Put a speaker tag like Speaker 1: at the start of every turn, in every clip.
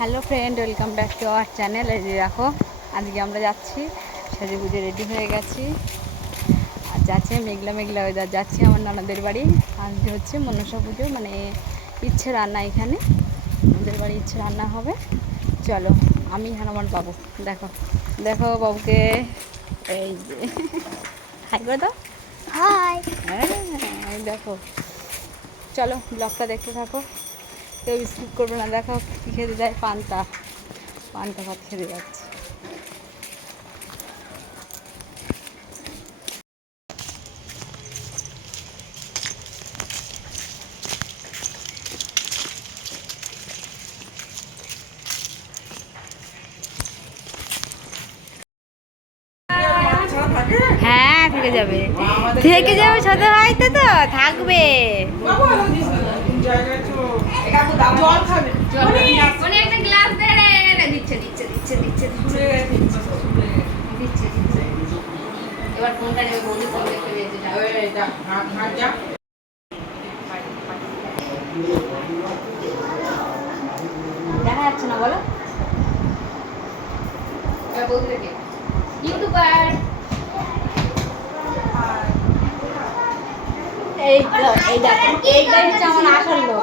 Speaker 1: Hello friend welcome back to our channel. এই যে দেখো আজকে আমরা যাচ্ছি সেজে গুজে রেডি হয়ে গেছি। আর যাচ্ছে মেঘলা মেঘলা ওয়েদার যাচ্ছি আমার ননদের বাড়ি। আজকে হচ্ছে মনসা পুজো মানে ইচ্ছে রান্না এখানে। আমাদের বাড়ি ইচ্ছে রান্না হবে। চলো আমি আমার বাবু দেখো। দেখো বাবুকে এই যে। হাই করে দাও
Speaker 2: হাই
Speaker 1: হ্যাঁ দেখো। চলো ব্লগটা দেখতে থাকো। কেউ স্কিপ করবে না। দেখো কী খেতে যায় পান্তা পান্তা ভাত খেতে যাচ্ছে। হ্যাঁ থেকে যাবে। থেকে যাবে ছোট ভাইতে তো, থাকবে। মানে একটা গ্লাস দে দিচ্ছে দিচ্ছে দিচ্ছে দিচ্ছে দিচ্ছে। দিচ্ছে দিচ্ছে এবার ফোনটা নেবে বৌদি ফোন দেখতে পেয়েছে দেখা যাচ্ছে না বলো। ইউটিউবার। এই দেখো এইটাই হচ্ছে আমার আসল লোক।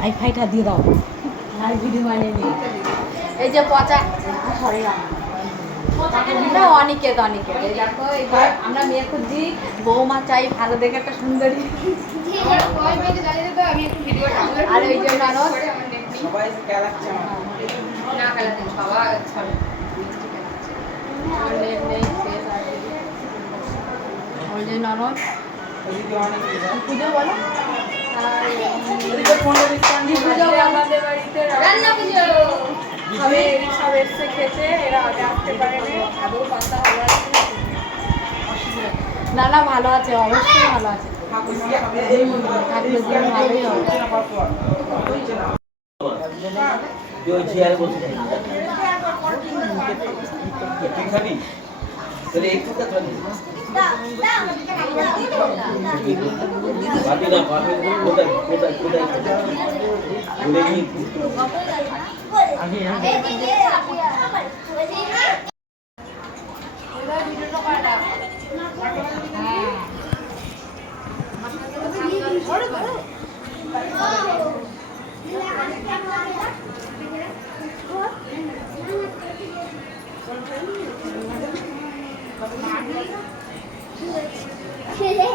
Speaker 1: ঠিক ওয়াইফাইটা দিয়ে দাও। আর ভিডিও বানিয়ে নিই এই যে পচা। সরি না অনিকেত অনিকেত এই দেখো এই আমরা মেয়ে খুঁজছি। বৌমা চাই ভালো দেখে একটা সুন্দরী। আর ওই যে ননদ। সবাই ওই যে ননদ। পুজো বলো। না না ভালো আছে অবশ্যই ভালো আছে।
Speaker 3: খাবি? তাহলে একটু কথা বলি। বাকি না, বাকি গুলো কোথায়, কোথায়, কোথায় খাবি? বলে নিই।
Speaker 2: ছেলে খেলে